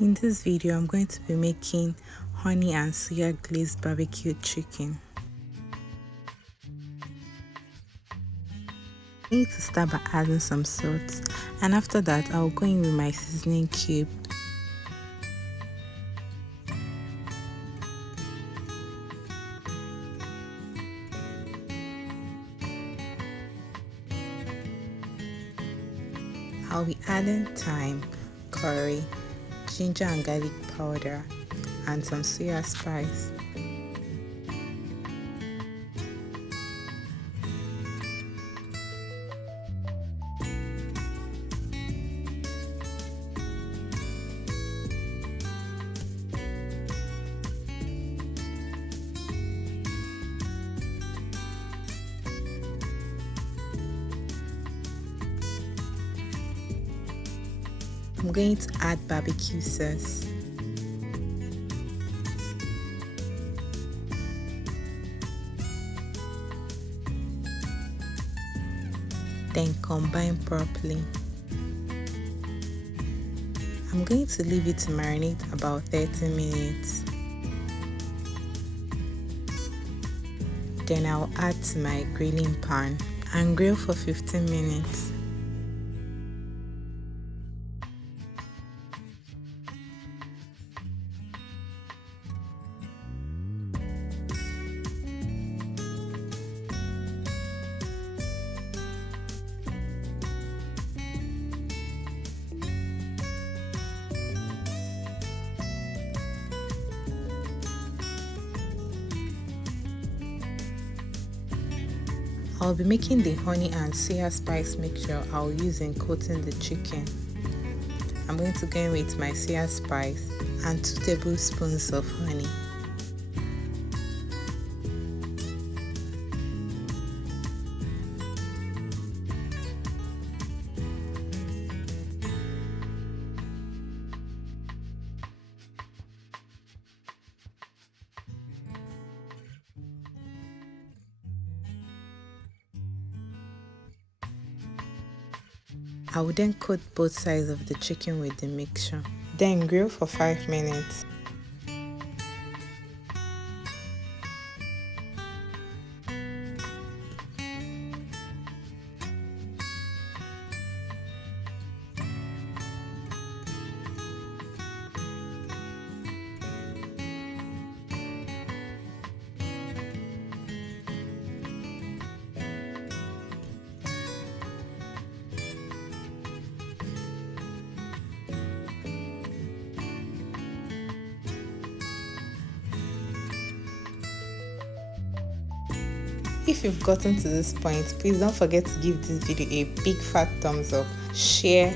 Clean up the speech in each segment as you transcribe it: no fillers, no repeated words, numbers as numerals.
In this video, I'm going to be making honey and soya glazed barbecue chicken. I need to start by adding some salt, and after that I'll go in with my seasoning cube. I'll be adding thyme, curry, ginger and garlic powder, and some soya spice. I'm going to add barbecue sauce. Then combine properly. I'm going to leave it to marinate about 30 minutes. Then I'll add to my grilling pan and grill for 15 minutes. I'll be making the honey and soya spice mixture I'll use in coating the chicken. I'm going to go in with my soya spice and 2 tablespoons of honey. I will then coat both sides of the chicken with the mixture. Then grill for 5 minutes. If you've gotten to this point, please don't forget to give this video a big fat thumbs up, share,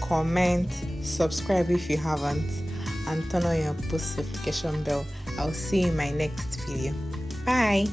comment, subscribe if you haven't, and turn on your post notification bell. I'll see you in my next video. Bye.